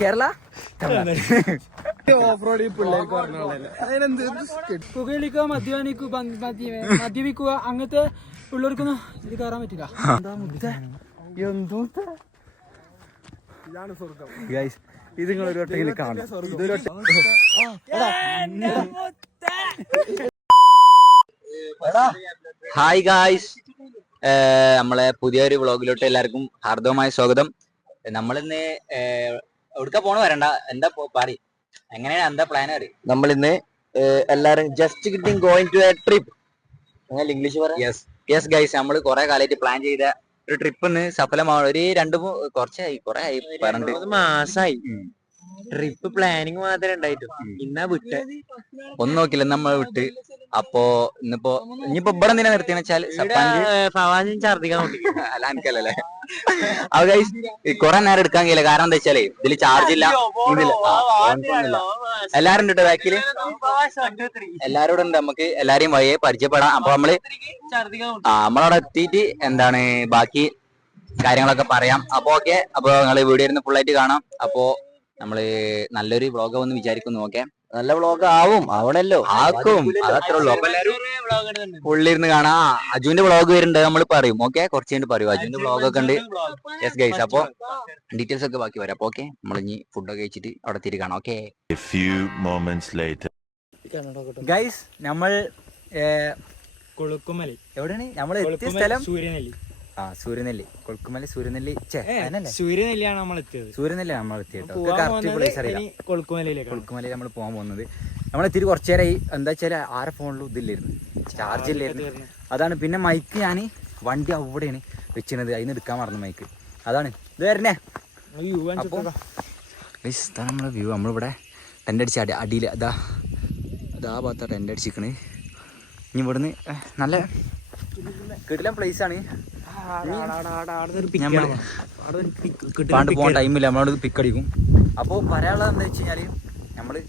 കേരള പുകയിലിക്കുക മദ്യപിക്കുക അങ്ങനത്തെ പിള്ളേർക്കൊന്നും ഇത് കയറാൻ പറ്റില്ല. ഇത് നിങ്ങൾ ഒരു വട്ടെങ്കിലും കാണാം. ഹായ് ഗായ്സ്, നമ്മളെ പുതിയൊരു വ്ളോഗിലോട്ട് എല്ലാവർക്കും ഹാർദവമായ സ്വാഗതം. നമ്മളിന്ന് എവിടുക്ക പോണ വരണ്ട, എന്താ പാടി എങ്ങനെയാണ്, എന്താ പ്ലാൻ അറിയാം. നമ്മളിന്ന് എല്ലാരും just getting going to a trip. English പറയാം. യെസ് ഗൈസ്, നമ്മൾ കുറെ കാലമായിട്ട് പ്ലാൻ ചെയ്ത ഒരു ട്രിപ്പ് ഇന്ന് സഫലമാണ്. ഒരു കുറെ ആയി പറഞ്ഞിട്ട് മാസായി. ട്രിപ്പ് പ്ലാനിങ് മാത്രമേ ഉണ്ടായിട്ടു. ഇന്നാ വിട്ട് ഒന്നും നോക്കില്ല നമ്മൾ വിട്ട്. അപ്പോ ഇന്നിപ്പോ ഇവിടെ എന്തിനാ നിർത്തിയെന്ന് വെച്ചാൽ അല്ല എനിക്കല്ലേ. അപ്പൊ ഗൈസ് കുറെ നേരം എടുക്കാൻ കഴിയില്ല, കാരണം എന്താ വെച്ചാലേ ഇതില് ചാർജ് ഇല്ല. എല്ലാരും ഉണ്ട് ബാക്കില്, എല്ലാരോടും ഉണ്ട്. നമുക്ക് എല്ലാരെയും വഴിയെ പരിചയപ്പെടാം. അപ്പൊ നമ്മളവിടെ എത്തിയിട്ട് എന്താണ് ബാക്കി കാര്യങ്ങളൊക്കെ പറയാം. അപ്പൊ ഓക്കെ, അപ്പൊ നിങ്ങള് വീഡിയോ ഇരുന്ന് ഫുള്ളായിട്ട് കാണാം. അപ്പൊ നമ്മള് നല്ലൊരു വ്ളോഗ് ആവുമെന്ന് വിചാരിക്കുന്നു. ഓക്കെ, നല്ല വ്ളോഗ് ആവണല്ലോ, ആക്കും, അതത്രേ ഉള്ളൂ. അപ്പൊ എല്ലാരും ഫുള്ളിരുന്ന് കാണാ. അജുവിന്റെ വ്ളോഗ് വരുന്നുണ്ട്, നമ്മൾ പറയും. ഓക്കെ, കുറച്ച് കഴിഞ്ഞിട്ട് പറയും. അജുവിന്റെ വ്ളോഗ് ഒക്കെ ഉണ്ട്. യെസ് ഗൈസ്, അപ്പൊ ഡീറ്റെയിൽസ് ഒക്കെ ബാക്കി വരാം. അപ്പൊ ഓക്കെ, നമ്മളിനി ഫുഡൊക്കെ കഴിച്ചിട്ട് അവിടെ തിരി കാണാം. ഓക്കെ ഗൈസ്, നമ്മൾ കൊളുക്കുമലി എവിടെയാണ് നമ്മൾ എത്തിയ സ്ഥലം? സൂര്യനെല്ലി. സൂര്യനെല്ലി, കൊളുക്കുമലി സൂര്യനെല്ലി. സൂര്യനെല്ലിയാണ് നമ്മൾ എത്തിയത്. സൂര്യനെല്ലിയാണ് നമ്മൾ എത്തിയത്. കൊളുക്കുമലയിൽ നമ്മൾ പോകാൻ പോകുന്നത്. നമ്മളെത്തിരി കുറച്ചു നേരമായി. എന്താ വെച്ചാൽ ആരെ ഫോണിലും ഇതില്ലായിരുന്നു, ചാർജ് ഇല്ലായിരുന്നു. അതാണ്. പിന്നെ മൈക്ക് ഞാൻ വണ്ടി അവിടെയാണ് വെച്ചിരുന്നത്, അതിന് എടുക്കാൻ മറന്നു മൈക്ക്. അതാണ് ഇത് വരണേ. ഇതാണ് നമ്മളെ വ്യൂ. നമ്മളിവിടെ ടെൻ്റ് അടിച്ച അടിയിൽ അതാ ഭാഗത്താ ടെൻ്റ് അടിച്ചിരിക്കണ്. ഇനി ഇവിടുന്ന് നല്ല കിടിലൻ പ്ലേസ് ആണ്. പാണ്ട് പോകാൻ ടൈമില്ല, നമ്മളോട് പിക്ക് അടിക്കും. അപ്പോൾ പറയാനുള്ളത് എന്താ വെച്ച് കഴിഞ്ഞാൽ, നമ്മള്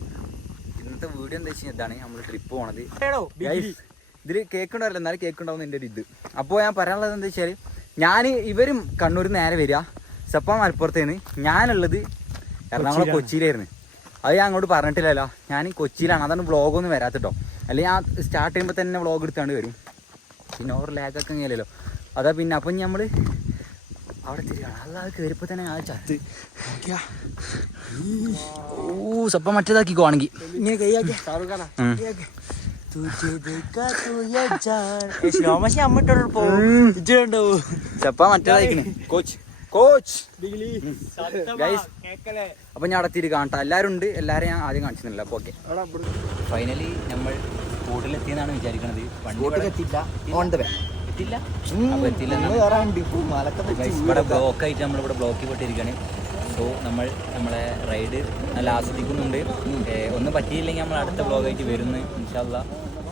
ഇന്നത്തെ വീഡിയോ എന്താ വെച്ച് കഴിഞ്ഞാൽ ഇതാണ്. നമ്മൾ ട്രിപ്പ് പോണത്. ഇതിൽ കേക്ക് ഉണ്ടാവില്ല, എന്നാലും കേക്ക് ഉണ്ടാവും എൻ്റെ ഒരു ഇത്. അപ്പോൾ ഞാൻ പറയാനുള്ളത് എന്താ വെച്ചാൽ, ഇവരും കണ്ണൂരിൽ നേരെ വരിക, സപ്പ മലപ്പുറത്തേന്ന്. ഞാനുള്ളത് എറണാകുളം കൊച്ചിയിലായിരുന്നു. അത് ഞാൻ അങ്ങോട്ട് പറഞ്ഞിട്ടില്ലല്ലോ, ഞാൻ കൊച്ചിയിലാണ്. അതാണ് വ്ളോഗൊന്നും വരാത്തിട്ടോ. അല്ലെങ്കിൽ ഞാൻ സ്റ്റാർട്ട് ചെയ്യുമ്പോൾ തന്നെ വ്ളോഗ് എടുത്താണ്ട് വരും. പിന്നെ ഓവർ ലാഗൊക്കെ ഇങ്ങനെയല്ലോ, അതാ. പിന്നെ അപ്പം നമ്മൾ അവിടെ തിരികണം. അത് കയറിയപ്പോൾ തന്നെ ആ ചത്ത്. സപ്പ മറ്റേതാക്കിക്കോ ആണെങ്കിൽ ഇങ്ങനെ കൈയാക്കി സപ്പ മറ്റേതായിക്കണേ. അപ്പൊ ഞാൻ അവിടെ തിരി കാണട്ടെ. എല്ലാരും ഉണ്ട്, എല്ലാരും ഞാൻ ആദ്യം കാണിച്ചില്ല. അപ്പൊ ഓക്കെ, ഫൈനലി നമ്മൾ ബോട്ടിലെത്തിയെന്നാണ് വിചാരിക്കുന്നത്. ഇവിടെ ബ്ലോക്കായിട്ട് നമ്മളിവിടെ ബ്ലോക്കിൽ പെട്ടിരിക്കുകയാണ്. സോ നമ്മളെ റൈഡ് നല്ല ആസ്വദിക്കുന്നുണ്ട്. ഒന്നും പറ്റിയില്ലെങ്കിൽ നമ്മൾ അടുത്ത ബ്ലോഗായിട്ട് വരുന്നു ഇൻഷാ അല്ലാ.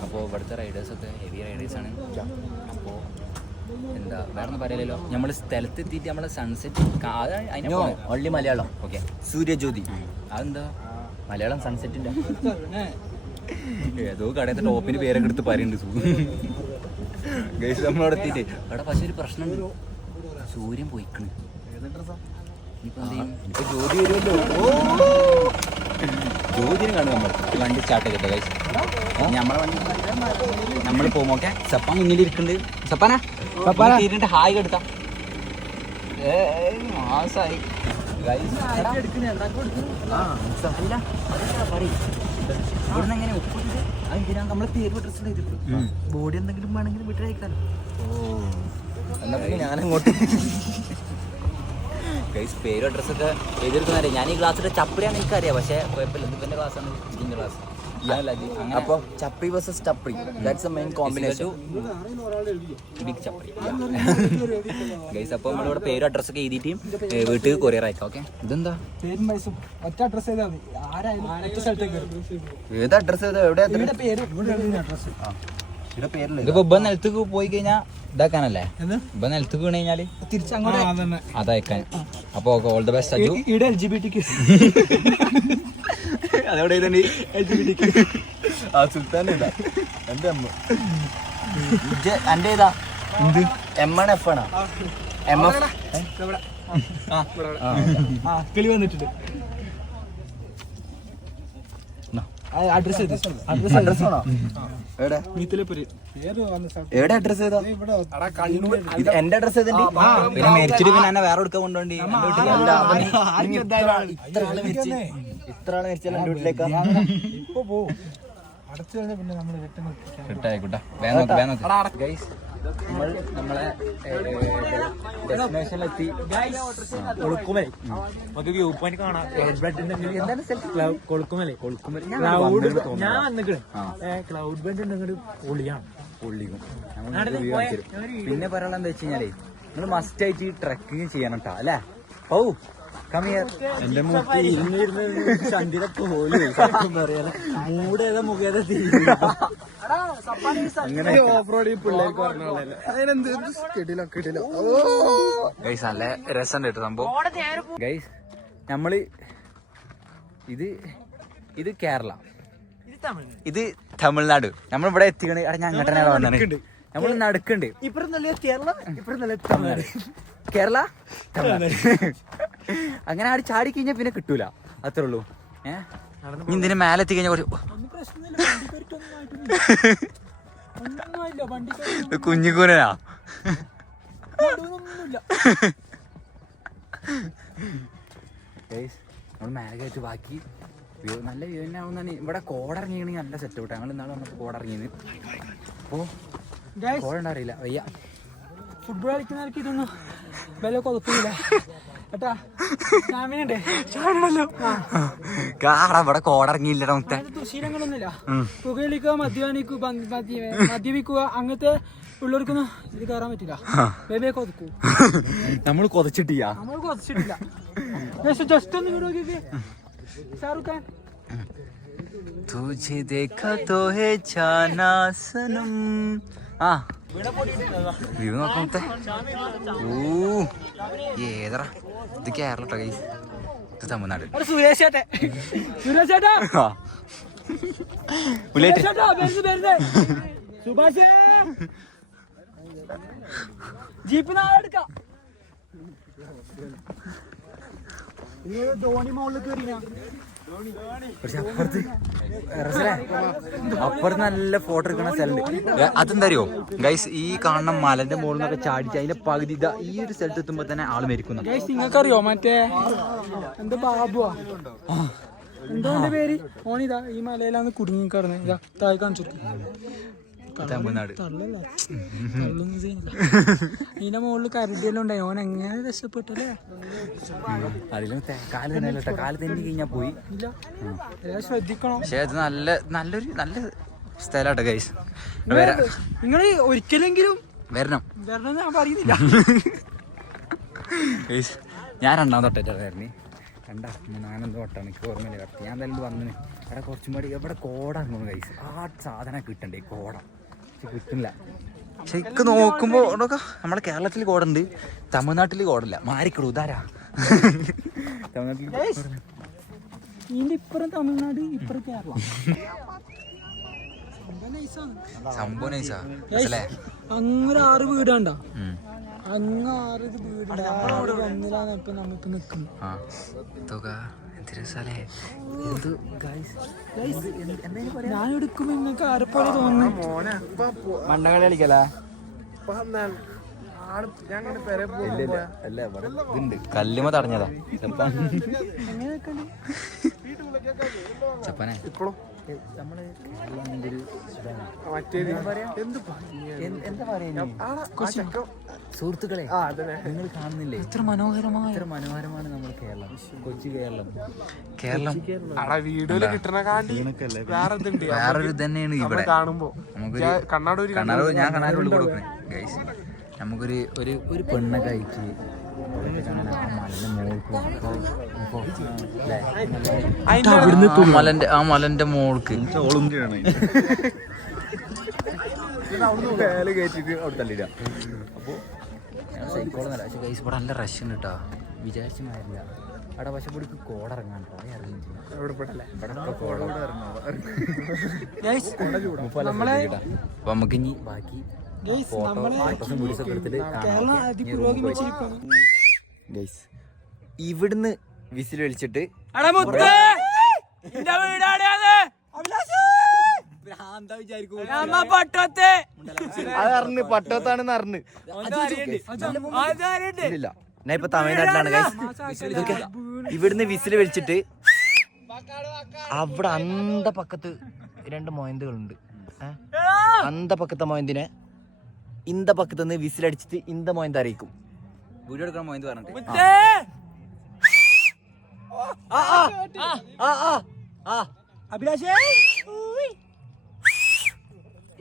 അപ്പോൾ ഇവിടുത്തെ റൈഡേഴ്സൊക്കെ ഹെവി റൈഡേഴ്സാണ്. അപ്പോൾ എന്താ വേറൊന്നും പറയലല്ലോ. നമ്മൾ സ്ഥലത്തെത്തിയിട്ട് നമ്മളെ സൺസെറ്റ് അതിന് ഓൺലി മലയാളം. ഓക്കെ, സൂര്യജ്യോതി. അതെന്താ മലയാളം സൺസെറ്റിൻ്റെ ഏതോ കടയത്തെ ടോപ്പിന് പേരൊക്കെ എടുത്ത് പറയുന്നുണ്ട്. നമ്മളവിടെ എത്തിയിട്ട് അവിടെ പക്ഷേ ഒരു പ്രശ്നമുണ്ട്, സൂര്യൻ പോയിക്കണ്. ഇനിയിപ്പോൾ എന്ത് ചെയ്യും? ഇനിയിപ്പോൾ ജ്യോതി വരുമല്ലോ. ജ്യോതിനെ കാണും. നമ്മൾ വണ്ടി സ്റ്റാർട്ട് ചെയ്തിട്ട് ഗൈസ്, നമ്മളെ വണ്ടി നമ്മൾ പോകും. ഓക്കെ, സപ്പ മുന്നിലിരിക്കുന്നുണ്ട്. സപ്പാനാ തീരിട്ട് ഹായ് എടുത്താ മാസായി ഇവിടുന്ന് എങ്ങനെ ഒപ്പിട്ട് അതിനാ നമ്മളെ പേര് ഡ്രസ് ചെയ്തിട്ട് ബോഡി എന്തെങ്കിലും വേണമെങ്കിൽ വിട്ടയക്കാലോ. എന്നാ പിന്നെ ഞാനങ്ങോട്ട് ഗൈസ് പേരും അഡ്രസ്സൊക്കെ എഴുതിയെടുക്കുന്നറിയാം. ഞാൻ ഈ ക്ലാസ്സിലെ ചപ്പടിയാണ് എനിക്കറിയാം, പക്ഷേ കുഴപ്പമില്ല. ഇതിൻ്റെ ക്ലാസ്സാണ്, ഇതിൻ്റെ ക്ലാസ്. അപ്പോൾ ചപ്പി വേഴ്സസ് ചപ്പടി, that's a main combination. Big ചപ്പടി ഗൈസ്. അപ്പോൾ നമ്മളിവിടെ പേരും അഡ്രസ്സൊക്കെ എഴുതിയിട്ട് വീട്ടിൽ കൊറിയർ അയക്കാം. ഓക്കെ, ഇതെന്താ ഒറ്റ അഡ്രസ് ചെയ്താൽ മതി, ഏത് അഡ്രസ്സ് എവിടെ ഇതിപ്പോ ഇപ്പൊ നിലത്തേക്ക് പോയി കഴിഞ്ഞാൽ ഇതാക്കാനല്ലേ? ഇപ്പൊ നിലത്തേക്ക് വീണ് കഴിഞ്ഞാല് തിരിച്ചങ്ങോട്ട് അതയക്കാൻ. അപ്പൊ ഓൾ ദ ബെസ്റ്റ് അജു. അതെവിടെ സുൽത്താൻ എന്റെ ഏതാ? എന്ത് എം ആണ് എഫ് ആണോ? എം എഫ് കിളി വന്നിട്ടുണ്ട്. അഡ്രസ് അഡ്രസ് ആണോ? എവിടെ എവിടെ അഡ്രസ് ചെയ്താ? എന്റെ അഡ്രസ് ഏതുണ്ട്? പിന്നെ മരിച്ചിട്ട് പിന്നെ എന്നെ വേറെ എടുക്കാൻ കൊണ്ടോണ്ടി. ഇത്ര ആള് മരിച്ചാൽ എന്റെ വീട്ടിലേക്കാ. നമ്മളെ ഡെസ്റ്റിനേഷനിലെത്തി. കൊളുക്കുമലി നമുക്ക് വ്യൂ പോയിന്റ് കാണാം. എന്താണ് സ്ഥലം? കൊളുക്കുമലി ഞാൻ വന്നിക്കണ്. ക്ലൗഡ് ബെഡ് ഉണ്ടെങ്കിൽ പൊളിയാണ്. പൊള്ളിക്കും. പിന്നെ പറയാനുള്ള എന്താ വെച്ച് കഴിഞ്ഞാലേ നിങ്ങൾ മസ്റ്റ് ആയിട്ട് ഈ ട്രക്കിങ് ചെയ്യണം കേട്ടോ അല്ലേ? ഓ കമ്മിയർ എന്റെ മുഖത്ത് ഇരുന്നിരുന്ന് ചന്തിര പോലും പറയാ മൂടേതാ മുഖേതാ അങ്ങനെ ഓഫ് റോഡ് പിള്ളേർക്ക് പറഞ്ഞോളല്ലേ. അതിനെന്ത് കിട്ടില്ല. ഗൈസ് നല്ല രസം കേട്ടോ സംഭവം. ഗൈസ് നമ്മള് ഇത് കേരള, ഇത് തമിഴ്നാട്. നമ്മളിവിടെ എത്തിക്കണ്. ഞാൻ അങ്ങോട്ടന്നെ വന്നത്. നമ്മൾ നടക്കണ്ട്. ഇപ്പഴും നല്ല കേരള, ഇപ്പഴും നല്ല തമിഴ്നാട്. കേരള തമിഴ്നാട്. അങ്ങനെ ആടി ചാടി കഴിഞ്ഞാൽ പിന്നെ കിട്ടൂല. അത്രേ ഉള്ളൂ. ഇതിന് മേലെ എത്തി കഴിഞ്ഞാൽ കുഞ്ഞിക്കൂനാ. നമ്മൾ മേലെ കയറ്റി ബാക്കി വ്യൂ നല്ല വ്യൂ തന്നെ ആവുന്നതാണ്. ഇവിടെ കോടിറങ്ങിയാണെങ്കിൽ നല്ല സെറ്റ് ഔട്ട്. ഞങ്ങൾ ഇന്നാളെ വന്നപ്പോൾ കോടിറങ്ങിയത്. അപ്പോൾ കോടുണ്ടറിയില്ല വയ്യ. ഫുട്ബോൾ കളിക്കുന്നവർക്ക് ഇതൊന്നും വില കൊതപ്പില്ല കേട്ടാ. ഇവിടെ കോടിറങ്ങിയില്ലടാ. ദുശീലങ്ങളൊന്നുമില്ല. പുകയിലിക്കുക, മദ്യപിക്കുക, അങ്ങനത്തെ പിള്ളേർക്കൊന്നും ഇത് കയറാൻ പറ്റില്ല. ബേബിയെ കൊതക്കൂ. നമ്മൾ കൊതച്ചിട്ടില്ല. ജസ്റ്റ് ഒന്ന് ഇങ്ങോട്ട് ഷാറുഖ് ഖാൻ. തുझे देखा तो है जाना सनम. ആ വ്യൂ നോക്കത്തെ. ഏതറ ഇത് കേരള കേട്ടോ ഗൈസ്. ഇത് തമിഴ്നാട്. സുരേഷ് സുഭാഷ് ജീപ്പ് നാളെടുക്കാം. ധോണി മോളിൽ കയറിയ അപ്പുറത്ത് നല്ല ഫോട്ടോ എടുക്കുന്ന സ്ഥലമുണ്ട്. അതെന്തറിയോ ഗൈസ്, ഈ കാണുന്ന മലന്റെ മുകളിൽ നിന്നൊക്കെ ചാടിച്ച് അതിന്റെ പകുതി ഈ ഒരു സ്ഥലത്ത് എത്തുമ്പോ തന്നെ ആള് മരിക്കുന്നു. നിങ്ങൾക്കറിയോ മറ്റേ എന്താ ബാബുവാ എന്താ എന്റെ പേര്? ഓണിതാ ഈ മലയിലാന്ന് കുടുങ്ങി കിടന്ന്. ഇതാ താഴെ കാണിച്ചു. തമിഴ്നാട്. ഇതിന്റെ മുകളിൽ കരടിയെല്ലാം ഉണ്ടായി. ഓൻ എങ്ങനെ രക്ഷപ്പെട്ടല്ലേ? അതിലും കാല് തന്നെ കാല് തന്നെ കഴിഞ്ഞാൽ പോയി. ഇല്ല, ശ്രദ്ധിക്കണം. പക്ഷെ അത് നല്ല സ്ഥലാട്ടോ ഗൈസ്. നിങ്ങൾ ഒരിക്കലെങ്കിലും വരണം ഞാൻ പറയുന്നില്ല. ഗൈസ് ഞാൻ രണ്ടാം തൊട്ടായിരുന്നു. മൂന്നാമത്തെ തൊട്ടാണ് എനിക്ക് ഓർമ്മയില്ല കറക്റ്റ്. ഞാൻ എന്തായാലും വന്നിന് അവിടെ കുറച്ചും കൂടി എവിടെ കോടാണ് ഗൈസ്. ആ സാധനം കിട്ടണ്ടേ കോട. കിട്ടില്ല. ശരിക്കും നോക്കുമ്പോ നമ്മുടെ കേരളത്തിൽ കോടുണ്ട്, തമിഴ്നാട്ടിൽ കോടില്ല. മാറിക്കിടും ഇതാരാ തമിഴ്നാട്ടിൽ. ഇതിന്റെ ഇപ്പുറം തമിഴ്നാട്, ഇപ്പുറം കേരള. സംഭവം നൈസാ. അങ്ങൊരു 6 വീടാണ്ടാ. അങ്ങ് 6 വീടുണ്ട്. അവിടെ വന്നില്ലാന്ന് ഇപ്പൊ നമ്മിപ്പോ നിക്കുന്നു. ഞാൻ എടുക്കുമ്പോ നിങ്ങൾക്ക് ആരെപ്പോലെ തോന്നുന്നു. മണ്ണകളി കളിക്കലാ. കല്ലുമ തടഞ്ഞതാ ചപ്പനെ. നമ്മള് എന്താ പറയാ സുഹൃത്തുക്കളെ, നിങ്ങൾ കാണുന്നില്ലേ എത്ര മനോഹരമാണ് നമ്മുടെ കേരളം. കൊച്ചു കേരളം വേറൊരു തന്നെയാണ് ഇവിടെ. നമുക്കൊരു ഞാൻ കണ്ണാടി കൊടുക്കണേ ഗൈസ്. നമുക്കൊരു പെണ്ണൊക്കെ അയച്ച് മലന്റെ മോൾക്ക് കയറ്റിട്ട് അവിടെ തള്ളില്ല. അപ്പൊ സൈക്കോളൊന്നും അല്ല. പക്ഷെ ഗൈസ് ഇവിടെ നല്ല റഷ് ഉണ്ട് കേട്ടോ. വിചാരിച്ച മാറില്ല അവിടെ. പക്ഷെ ഇവിടെ കോടിറങ്ങാൻ അപ്പൊ നമുക്ക് ഇനി ബാക്കി ഇവിടുന്ന് വിസിൽ വലിച്ചിട്ട് അതറിഞ്ഞ് പട്ടത്താണെന്ന് അറിഞ്ഞ് ഇല്ല. ഞാൻ ഇപ്പൊ തമിഴ്നാട്ടിലാണ് guys. ഇതൊക്കെ ഇവിടുന്ന് വിസിൽ വലിച്ചിട്ട് അവിടെ അന്ത പക്കത്ത് 2 മൊയന്തുകളുണ്ട്. അന്ത പക്കത്തെ മൊയന്തിനെ ഇന്ത പക്കത്ത് നിന്ന് വിസിലടിച്ചിട്ട് ഇന്ത മൊയന്ത് അറിയിക്കും. വീഡിയോ എടുക്കാൻ മോയിന്ന് പറഞ്ഞിട്ട് അഭിലാഷേ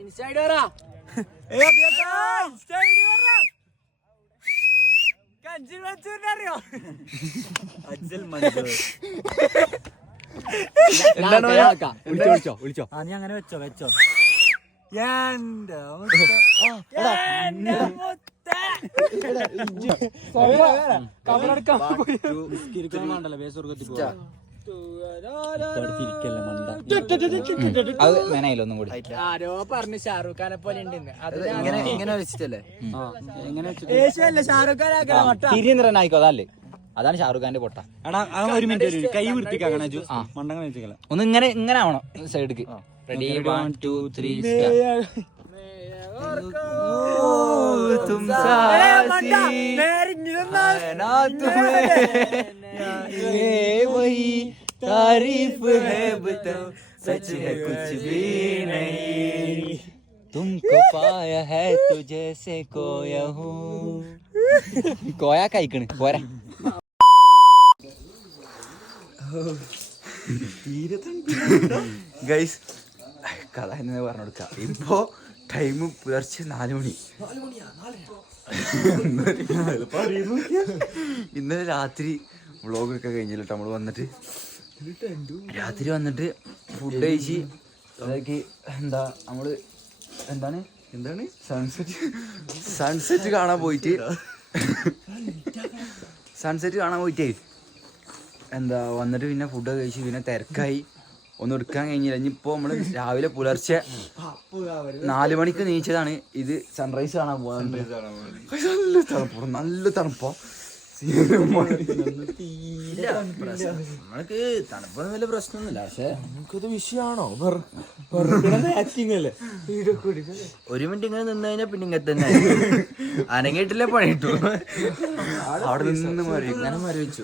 ഇൻസൈഡ് വരാ വിളിച്ചോ നീ അങ്ങനെ വെച്ചോ അത് മെനായില്ല ഒന്നും കൂടി ആരോ പറഞ്ഞു ഷാറൂഖ് ഖാനെ പോലെ ഉണ്ടെന്ന് ഇങ്ങനെ വെച്ചിട്ടല്ലേ ഷാറൂഖ് ഖാൻ തിരിയുന്നിറനായിക്കോ അതല്ലേ അതാണ് ഷാറൂഖ് ഖാന്റെ പൊട്ട. ഒരു മിനിറ്റ് കൈ വൃത്തിക്കാക്കണ മണ്ടങ്ങ വെച്ചിക്കല ഒന്ന് ഇങ്ങനെ ആവണം സൈഡിക്ക്. റെഡി 1 2 3 तुम वही तारीफ है बताओ सच है कुछ भी नहीं तुमको पाया है तो जैसे कोया हूँ कोया കഴിക്കണ് പോരാ. ഗൈസ് കഥ എന്ന് പറഞ്ഞു കൊടുക്കാം. ഇപ്പോ ടൈം പുലർച്ചെ 4 മണി. ഇന്നലെ രാത്രി വ്ളോഗൊക്കെ കഴിഞ്ഞില്ല. നമ്മള് വന്നിട്ട് രാത്രി വന്നിട്ട് ഫുഡ് കഴിച്ച് അതൊക്കെ എന്താണ് സൺസെറ്റ് കാണാൻ പോയിട്ട് വന്നിട്ട് പിന്നെ ഫുഡ് കഴിച്ച് പിന്നെ തിരക്കായി ഒന്നും എടുക്കാൻ കഴിഞ്ഞില്ല. ഇനിയിപ്പോൾ നമ്മൾ രാവിലെ പുലർച്ചെ 4 മണിക്ക് നീച്ചതാണ്. ഇത് സൺറൈസ് കാണാൻ പോകാൻ. നല്ല തണുപ്പോ നമ്മൾക്ക് തണുപ്പൊന്നും വലിയ പ്രശ്നമൊന്നുമില്ല. പക്ഷെ നമുക്കത് വിഷയമാണോ? 1 മിനിറ്റ് ഇങ്ങനെ നിന്ന് കഴിഞ്ഞാൽ പിന്നെ ഇങ്ങനെ തന്നെ അനങ്ങിയിട്ടില്ലേ പണി കിട്ടു. അവിടെ നിന്ന് മറി ഇങ്ങനെ മറി വെച്ചു.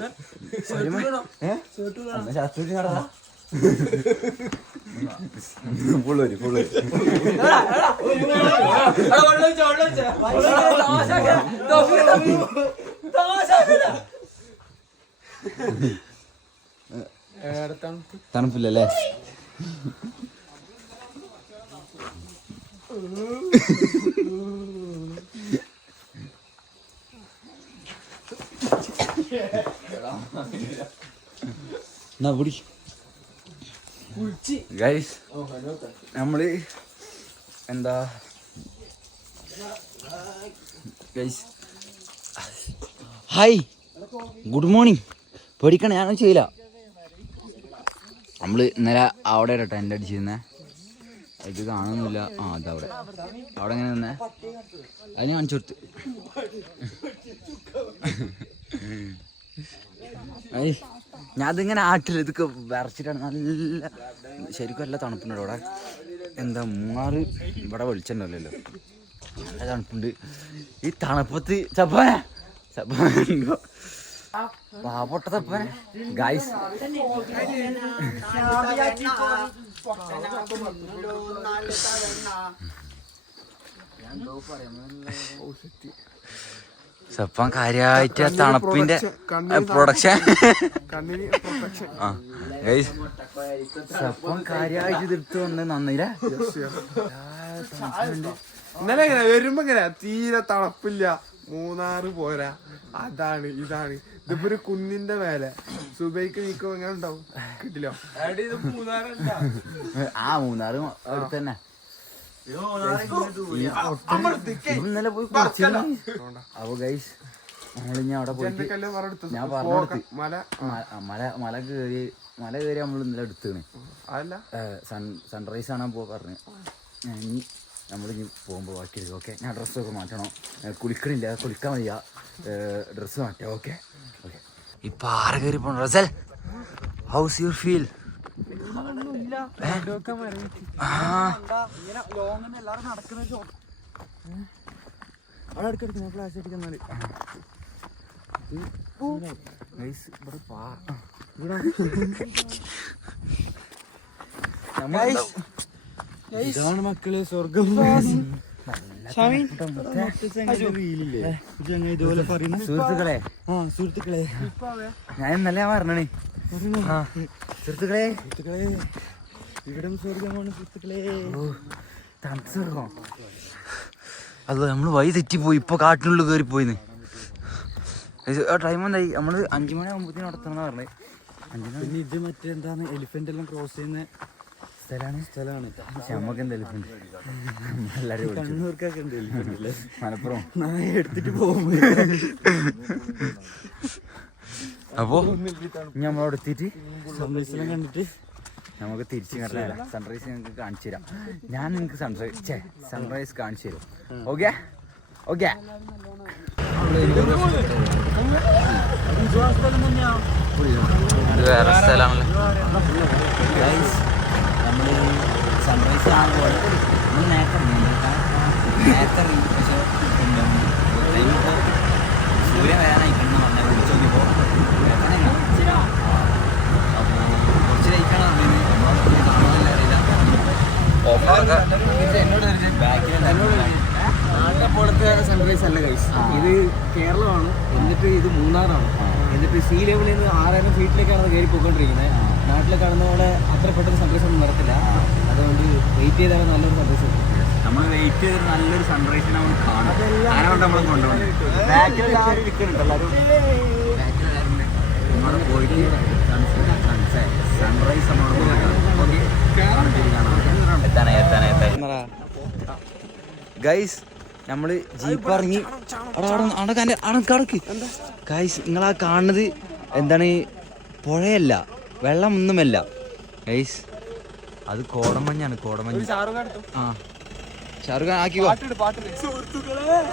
ശാസ്ത്രീയ നടന്ന തണുപ്പില്ലല്ലേ? ഗൈസ് നമ്മള് ഹായ് ഗുഡ് മോർണിംഗ്. പേടിക്കണ ഞാനൊന്നും ചെയ്യില്ല. നമ്മള് ഇന്നലെ അവിടെ ടെൻ്റ് അടിച്ചിരുന്നേ. ഇത് കാണുന്നില്ല. അതവിടെ എങ്ങനെ നിന്നേ അതിന് കാണിച്ചു കൊടുത്ത്. ഞാൻ അതിങ്ങനെ ആട്ടില്ല. ഇതൊക്കെ വരച്ചിട്ടാണ്. നല്ല ശരിക്കും നല്ല തണുപ്പുണ്ട് അവിടെ. മൂന്നാറ് ഇവിടെ വെളിച്ചുണ്ടല്ലോ. നല്ല തണുപ്പുണ്ട്. ഈ തണുപ്പത്ത് പാവപ്പെട്ട തപ്പനെ ഗൈസ്. സപ്പം കാര്യമായിട്ട് തണുപ്പിന്റെ പ്രൊഡക്ഷൻ സപ്പം കാര്യമായിട്ട് ഇതെടുത്ത് വന്ന് നന്നില്ല. ഇന്നലെ എങ്ങനെ വരുമ്പോ എങ്ങനെ തീരെ തണുപ്പില്ല. മൂന്നാറ് പോരാ. ഇതാണ് ഇതിപ്പോ ഒരു കുന്നിന്റെ മേലെ സുബൈക്ക് നീക്കോ എങ്ങനെ ഉണ്ടാവും? കിട്ടില്ലോ? മൂന്നാറ് അടുത്ത് തന്നെ. ഇന്നലെ പോയി അപ്പൊ ഗൈസ് നമ്മളിഞ്ഞ അവിടെ പോയിട്ട് ഞാൻ പറഞ്ഞു മല കയറി നമ്മൾ ഇന്നലെ എടുത്താണ്. സൺറൈസ് കാണാൻ പറഞ്ഞു. ഇനി നമ്മളിനി പോകുമ്പോൾ ബാക്കി എടുക്കും. ഓക്കെ, ഞാൻ ഡ്രസ്സൊക്കെ മാറ്റണം. കുളിക്കണില്ല, കുളിക്കാൻ വയ്യ. ഡ്രസ്സ് മാറ്റാം. ഓക്കെ ഇപ്പൊ ആരെ കയറി പോണ റസൽ? How's you feel? ഫ്ലാഷ് അടിക്കുന്നാല് ഇതാണ് മക്കളെ സ്വർഗം. ഇതുപോലെ പറയുന്ന സുഹൃത്തുക്കളെ ഞാൻ ഇന്നലെ പറഞ്ഞേ സുഹൃത്തുക്കളെ ഇവിടെ സ്വർഗമാണ് സുഹൃത്തുക്കളെ. തണുത്ത സ്വർഗം. അത് നമ്മള് വഴി തെറ്റിപ്പോയി. ഇപ്പൊ കാട്ടിനുള്ളിൽ കയറി പോയിന്ന്. ടൈം എന്തായി? നമ്മള് 5 മണിയാകുമ്പോഴത്തേനും നടത്തണം പറഞ്ഞത്. 5 മണി. പിന്നെ ഇത് മറ്റെന്താണ് എലിഫന്റ് എല്ലാം ക്രോസ് ചെയ്യുന്ന സ്ഥലമാണ്. പക്ഷെ നമുക്ക് എന്താ എലിഫന്റ് എല്ലാരും കണ്ണൂർക്കൊക്കെ ഉണ്ട് എലിഫന്റ്. മലപ്പുറം എടുത്തിട്ട് പോകുമ്പോ അപ്പോ നമ്മളവിടെ എത്തിയിട്ട് സൺറൈസ് എല്ലാം കണ്ടിട്ട് നമുക്ക് തിരിച്ചു കയറാം. സൺറൈസ് ഞങ്ങൾക്ക് കാണിച്ചു തരാം. ഞാൻ നിങ്ങൾക്ക് സൺറൈസ് കാണിച്ചു തരും. Okay okay. ഇത് വേറെ സ്ഥലമാണല്ലോ. നമ്മൾ സൺറൈസ് കാണുമ്പോൾ നമ്മൾ നേരത്തെ ഇറങ്ങി. പക്ഷേ ടൈമിപ്പോൾ സൂര്യൻ വരാനായിക്കണം പറഞ്ഞാൽ വിളിച്ചു നോക്കിയപ്പോൾ അപ്പോൾ കുറച്ച് ലൈറ്റാണ് പറഞ്ഞത്. നമ്മളെ കാണാനല്ല അറിയില്ല. ഓഫറൊക്കെ നാട്ടിലെ പോലത്തെ സൺറൈസ് അല്ല ഗൈസ്. ഇത് കേരളമാണ്, എന്നിട്ട് ഇത് മൂന്നാറാണ്, എന്നിട്ട് സീ ലെവലിൽ നിന്ന് 6000 ഫീറ്റിലേക്കാണ് കയറി പോയിക്കൊണ്ടിരിക്കുന്നത്. നാട്ടിലെ കാണുന്ന പോലെ അത്ര പെട്ടെന്ന് സൺറൈസ് ഒന്നും നടക്കില്ല. അതുകൊണ്ട് വെയിറ്റ് ചെയ്താലും നല്ലൊരു സൺറൈസ് നമ്മൾ വെയിറ്റ് ചെയ്തൊരു നല്ലൊരു സൺറൈസിനെ നമ്മൾ കാണും. അതിനോട് നമ്മൾ കൊണ്ടുപോകുന്നത് ബാക്കിൽ എല്ലാവരും നിൽക്കുന്നുണ്ട്. എല്ലാവരും നമ്മൾ പോയിട്ട് സൺറൈസ് നമ്മളോട് ഗൈസ്. നമ്മള് ജീപ്പ് ഇറങ്ങി അടക്ക്. ഗൈസ് നിങ്ങളാ കാണുന്നത് എന്താണ്? പുഴയല്ല, വെള്ളമൊന്നുമല്ല ഗൈസ്, അത് കോടമഞ്ഞാണ്. കോടമഞ്ഞ്. ആ ഷാറുഖ് ഖാൻ ആക്കിക്കോ.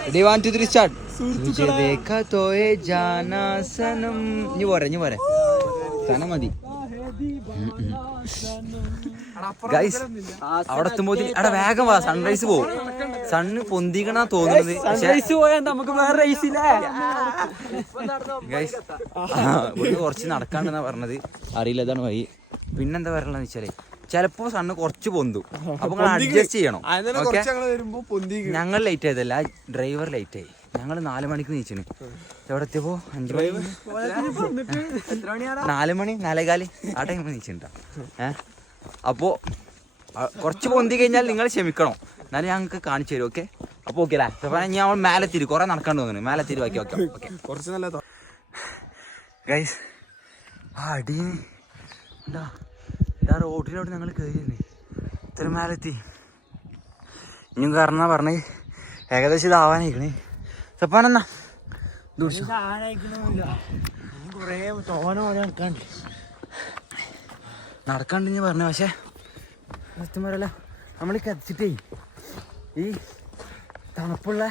Ready, 1 2 3 start. तुझे देखा तो ये जाना सनम. ഇനി പോരെ സനം മതി ഗൈസ്. അവിടെ എത്തുമ്പോ അവിടെ വേഗം വാ, സൺറൈസ് പോവും. സണ്ണ് പൊന്തിക്കണ തോന്നുന്നത്. ഗൈസ് ഇവിടെ കുറച്ച് നടക്കാണ്ടെന്നാ പറഞ്ഞത്. അറിയില്ല, ഇതാണ് വഴി. പിന്നെന്താ പറയണെന്ന് വെച്ചാലേ ചിലപ്പോ സണ്ണ് കുറച്ച് പൊന്തും. അപ്പൊ നിങ്ങൾ അഡ്ജസ്റ്റ് ചെയ്യണം. ഞങ്ങൾ ലേറ്റ് ആയതല്ല, ഡ്രൈവർ ലേറ്റ് ആയി. ഞങ്ങൾ 4 മണിക്ക് നീച്ചിന്. എവിടെ എത്തിയപ്പോ 5 മണി 4 മണി 4:15 ആ ടൈമിൽ നീച്ചിട്ടുണ്ടാ. അപ്പോ കുറച്ച് പൊന്തി കഴിഞ്ഞാൽ നിങ്ങൾ ക്ഷമിക്കണം, എന്നാലും ഞങ്ങൾക്ക് കാണിച്ചു തരും. ഓക്കെ അപ്പൊ ഓക്കെ അല്ലേ? ഞാൻ മേലെ തിരി കുറെ നടക്കാണ്ട് തോന്നുന്നു. മേലെ തിരി ബാക്കി ഓക്കെ കുറച്ച് നല്ല ഗൈസ്. അടി എന്താ ഇതാ റോഡിലോട്ട് ഞങ്ങൾ കയറിയിരുന്നേ. ഇത്ര മേലെത്തി. ഇനിയും കാരണം പറഞ്ഞേ ഏകദേശം ഇതാവാനായിക്കണേ. സപ്പാനെന്നാ നടക്കാണ്ട് ഞാൻ പറഞ്ഞു. പക്ഷെ സത്യം പറയല്ല, നമ്മൾ കത്തിച്ചിട്ടേ ഈ തണുപ്പുള്ള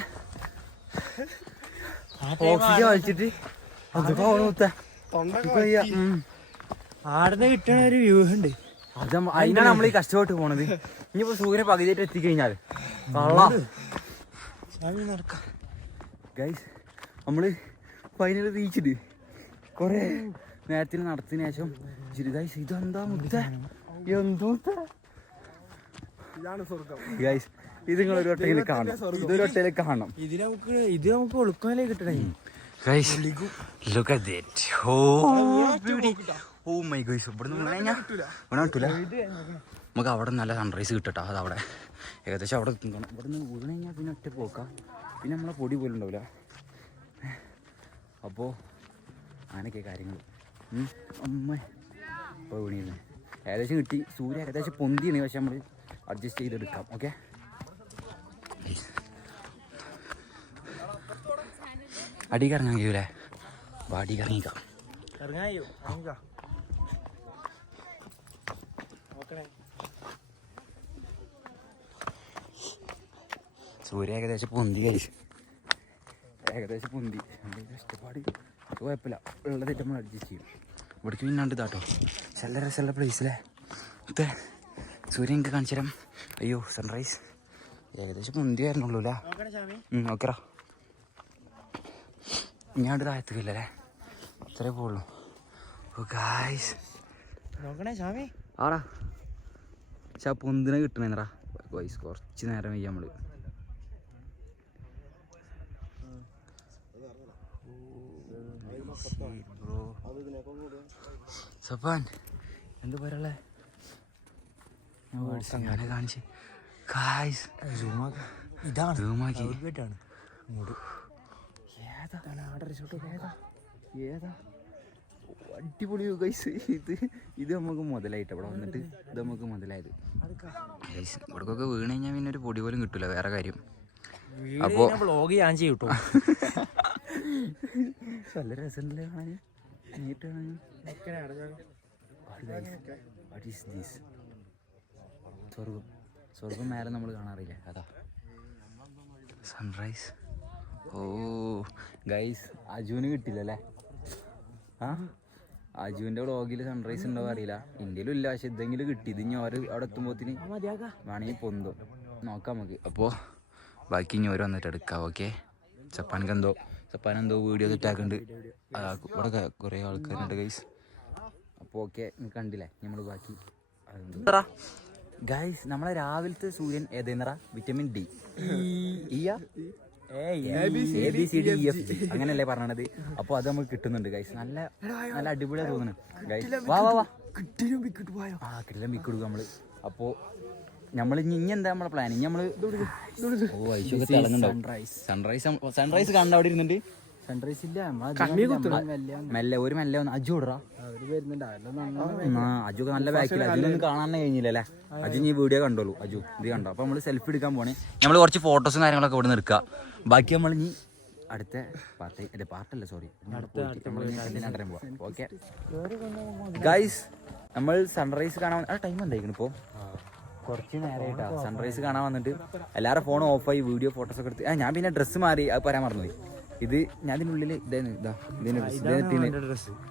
ഓക്സിജൻ വലിച്ചിട്ട് അതിപ്പോ ആടുന്ന് കിട്ടണ ഒരു വ്യൂ ഉണ്ട്. അത് അതിനാണ് നമ്മൾ ഈ കഷ്ടപ്പെട്ട് പോണത്. ഇനിയിപ്പോ സൂര്യൻ പകുതിയായിട്ട് എത്തിക്കഴിഞ്ഞാൽ നടക്കാം ഗൈസ്. നമ്മള് ഫൈനൽ റീച്ചിട്ട് കൊറേ നേരത്തിന് നടത്തിന് ശേഷം ഗൈസ് ഇതെന്താ മുത്ത ഗൈസ്. ഇത് നിങ്ങൾ ഒരു വട്ടയിൽ കാണണം. ഇതൊരു വട്ടയിൽ കാണണം. ഇത് നമുക്ക് ഒളുക്കാനേ കിട്ടണേ. Guys look at that. Oh beauty. Oh my guys. ഇവിടുന്ന് കിട്ടൂല. നമുക്ക് അവിടെ നല്ല സൺറൈസ് കിട്ടട്ടോ. അത് അവിടെ ഏകദേശം അവിടെ നിൽക്കണം. ഇവിടുന്ന് വീണ് കഴിഞ്ഞാൽ പിന്നെ ഒറ്റ പോക്കാം. പിന്നെ നമ്മളെ പൊടി പോലും ഉണ്ടാവില്ല. അപ്പോൾ അങ്ങനെയൊക്കെ കാര്യങ്ങൾ. അമ്മ ഇപ്പോൾ വീണിരുന്നു. ഏകദേശം കിട്ടി. സൂര്യ ഏകദേശം പൊന്തിയാണ്. പക്ഷെ നമ്മൾ അഡ്ജസ്റ്റ് ചെയ്തെടുക്കാം. ഓക്കെ അടിക്ക് ഇറങ്ങാൻ കഴിയൂലേ? അടിക്ക് ഇറങ്ങിക്കാം. സൂര്യ ഏകദേശം പൊന്തി കഴിച്ചു. ഏകദേശം പൊന്തി. കഷ്ടപ്പാട് കുഴപ്പമില്ല. ഉള്ളത് നമ്മൾ അഡ്ജസ്റ്റ് ചെയ്യും. ഇവിടേക്ക് പിന്നാണ്ട് ഇതാട്ടോ. നല്ല രസമുള്ള പ്ലേസിലെ സൂര്യൻ എനിക്ക് കാണിച്ചു തരാം. അയ്യോ സൺറൈസ് ഏകദേശം മുന്തി വരണുള്ളൂ അല്ലേ? ഓക്കെടാ. ഞാണ്ട് താഴത്തേക്കില്ലല്ലേ, അത്രേ പോവുള്ളൂ. ഗായ്സ് ആടാ പക്ഷെ ആ പൊന്തിനെ കിട്ടണേന്നടാ ഗൈസ്. കുറച്ച് നേരം വയ്യ നമ്മള്. സപ്പാൻ എന്ത് പറയാ അങ്ങനെ കാണിച്ച് ഗായ്സ് ഏതാ അടിപൊളി ഗൈസ്. ഇത് നമുക്ക് മുതലായിട്ട് അവിടെ വന്നിട്ട് ഇത് നമുക്ക് മുതലായത് ഗൈസ്. ഇവിടക്കൊക്കെ വീണ് കഴിഞ്ഞാൽ പിന്നെ ഒരു പൊടി പോലും കിട്ടൂല, വേറെ കാര്യം. അപ്പോ വ്ളോഗ് ഞാൻ ചെയ്യൂട്ടോ. നല്ല രസമുണ്ടല്ലേ കാണാൻ, നീട്ട് കാണാൻ. സ്വർഗം സ്വർഗം മേലെ നമ്മൾ കാണാറില്ല, അതാ സൺറൈസ്. ഓ ഗൈസ് അജുവിന് കിട്ടില്ലല്ലേ? ആ അജുവിൻ്റെ വ്ളോഗിൽ സൺറൈസ് ഉണ്ടോ അറിയില്ല, ഇന്ത്യയിലും ഇല്ല. പക്ഷെ ഇതെങ്കിലും കിട്ടി. ഇത് ഇനി ഓരോ അവിടെ എത്തുമ്പോഴത്തേന് വേണമെങ്കിൽ പൊന്തും, നോക്കാം നമുക്ക്. അപ്പോൾ ബാക്കി ഇനി ഓരോ വന്നിട്ട് എടുക്കാം. ഓക്കെ. ചപ്പാനെന്തോ വീഡിയോ സെറ്റാക്കുന്നുണ്ട്. ഇവിടെ കുറേ ആൾക്കാരുണ്ട് ഗൈസ്. അപ്പോൾ ഓക്കെ, കണ്ടില്ലേ നമ്മൾ ബാക്കി ഗൈസ്. നമ്മളെ രാവിലത്തെ സൂര്യൻ ഏതെന്നറാ? വിറ്റമിൻ ഡി, ABCDEFG അങ്ങനെയല്ലേ പറഞ്ഞത്? അപ്പോൾ അത് നമുക്ക് കിട്ടുന്നുണ്ട് ഗൈസ്. നല്ല നല്ല അടിപൊളിയാ തോന്നുന്നു ഗൈസ്. വാ കിട്ടില്ല മിക്കിടുക്കും നമ്മള്. അപ്പോൾ നമ്മൾ ഇനി എന്താ നമ്മളെ പ്ലാൻ? ഇനി നമ്മള് സൺറൈസ് കണ്ട അവിടെ ഇരുന്നുണ്ട്. സൺറൈസ് ഇല്ല മെല്ലെ ഒന്ന് അജു ഇടറാ. അജു നല്ല ബാക്കിൽ, അതിലൊന്നും കാണാൻ കഴിഞ്ഞില്ലല്ലേ? അജു ഈ വീഡിയോ കണ്ടോളൂ. അജു ഇത് കണ്ടോ? അപ്പൊ നമ്മള് സെൽഫി എടുക്കാൻ പോണേ. നമ്മള് കുറച്ച് ഫോട്ടോസും കാര്യങ്ങളൊക്കെ ഇവിടെ നിർക്കുക. ബാക്കി നമ്മൾ ഇനി അടുത്ത പാർട്ടല്ല സോറി ഓക്കെ ഗൈസ്. നമ്മൾ സൺറൈസ് കാണാൻ ടൈം എന്തായിരിക്കണം ഇപ്പോൾ? കുറച്ച് നേരമായിട്ടാ സൺറൈസ് കാണാൻ വന്നിട്ട് എല്ലാവരും ഫോൺ ഓഫായി, വീഡിയോ ഫോട്ടോസൊക്കെ എടുത്ത്. ഞാൻ പിന്നെ ഡ്രസ്സ് മാറി, അത് പറയാൻ മറന്നുപോയി. ഇത് ഞാൻ ഇതിനുള്ളിൽ ഇത്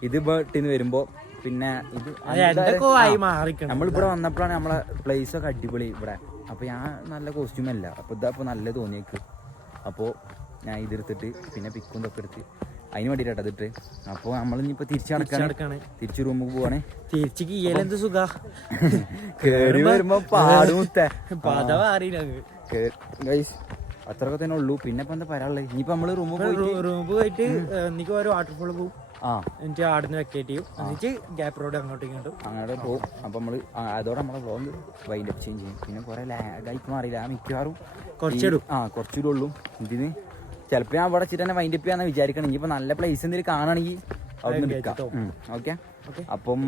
ഇട്ടിന്ന് വരുമ്പോ പിന്നെ ഇത് നമ്മളിവിടെ വന്നപ്പോഴാണ് നമ്മളെ പ്ലേസ് ഒക്കെ അടിപൊളി ഇവിടെ. അപ്പൊ ഞാൻ നല്ല കോസ്റ്റ്യൂം അല്ല, അപ്പൊ ഇതപ്പോ നല്ല തോന്നിയേക്ക്. അപ്പോൾ ഞാൻ ഇതെടുത്തിട്ട് പിന്നെ പിക്കും ഇതൊക്കെ എടുത്ത് അതിന് വേണ്ടിയിട്ടാ ഇതിട്ട്. അപ്പോൾ നമ്മളിനിപ്പോ തിരിച്ചു നടക്കാണ്, തിരിച്ചു റൂമിൽ പോവാണ്. തിരിച്ച് കീയലെന്ത് സുഖ കേറി വരുമ്പോ പാടുമുത്തേ അത്രയൊക്കെ തന്നെ ഉള്ളൂ. പിന്നെ ഇപ്പൊ എന്താ പറയാനുള്ളത്? ഇനിയിപ്പോ നമ്മള് റൂമിൽ പോയിട്ട് എനിക്ക് ഒരു വാട്ടർഫോള് പോകും. എന്നിട്ട് ആടുന്ന് വെക്കേറ്റ് ചെയ്യും. എന്നിട്ട് ഗ്യാപ്പ് റോഡ് അങ്ങോട്ട് പോകും. അപ്പൊ നമ്മള് അതോടെ നമ്മളെ വ്ളോഗ് വൈൻഡ് അപ്പ് ചെയ്യും. പിന്നെ കുറെ ലാഗായിട്ട് മാറിയില്ല, മിക്കവാറും കുറച്ചുകൂടെ ഉള്ളൂ ഇതിന്. ചിലപ്പോ ഞാൻ അവിടെ വെച്ചിട്ട് തന്നെ വൈൻഡ് അപ്പ് ചെയ്യാന്ന് വിചാരിക്കണം. ഇനിയിപ്പോ നല്ല പ്ലേസ് എന്തെങ്കിലും കാണുകയാണെങ്കിൽ അവിടെ നിന്ന് എടുക്കാം. ഓക്കെ. അപ്പം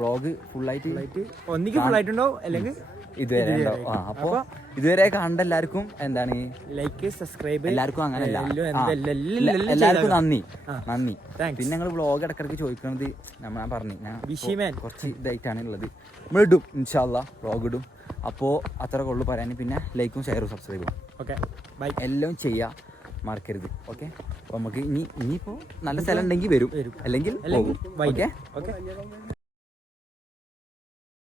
വ്ളോഗ് ഫുള്ളായിട്ട് ഫുള്ളായിട്ടുണ്ടാവും, അല്ലെങ്കിൽ ഇതുവരെ ഉണ്ടാവും. അപ്പൊ ഇതുവരെ കണ്ട എല്ലാവർക്കും എന്താണ് ലൈക്ക് സബ്സ്ക്രൈബ് എല്ലാവർക്കും അങ്ങനെയല്ല, എല്ലാവർക്കും നന്ദി. പിന്നെ ഞങ്ങൾ വ്ളോഗ് ഇടക്കിടക്ക് ചോദിക്കണത് ഞാൻ പറഞ്ഞു, ഞാൻ കുറച്ച് ഇതായിട്ടാണ് ഉള്ളത്. നമ്മൾ ഇടും ഇൻഷാ അല്ലാ, വ്ളോഗ് ഇടും. അപ്പോൾ അത്ര കൊള്ളു പറയാൻ. പിന്നെ ലൈക്കും ഷെയറും സബ്സ്ക്രൈബും ഓക്കെ ബൈ എല്ലാം ചെയ്യാം, മറക്കരുത്. ഓക്കെ. അപ്പോൾ നമുക്ക് ഇനിയിപ്പോൾ നല്ല സ്ഥലം ഉണ്ടെങ്കിൽ വരും, അല്ലെങ്കിൽ പോകും. ഓക്കെ.